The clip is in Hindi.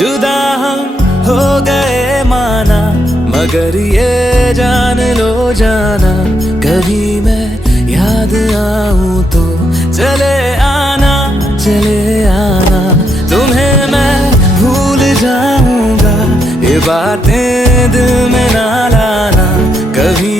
जुदा हम हो गए माना, मगर ये जान लो जाना, कभी मैं याद आऊं तो चले आना, चले आना। तुम्हें मैं भूल जाऊंगा, ये बातें दिल में ना लाना, कभी